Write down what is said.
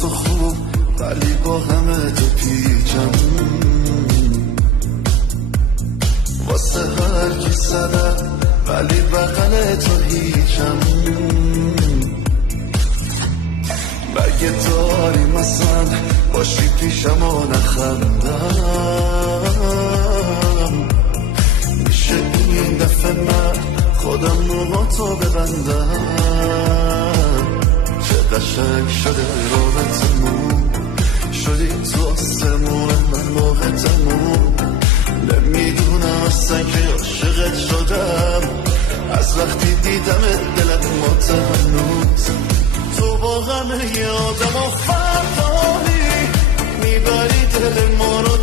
تو خوب ولی با همه تو پیچم، واسه هر کی صدم ولی بغل تو هیچم. مگه داری مثلا باشی پیشم و نخندم؟ میشه این دفعه من خودم موهاتو ببندم؟ چه قشنگ شده رابطمون، شدی تو آسمون من موقتمون. نمیدونم اصلا که عاشقت شدم، از وقتی دیدم دلت متهنوز. تو با همه آدم و فردانی میبری دل ما رو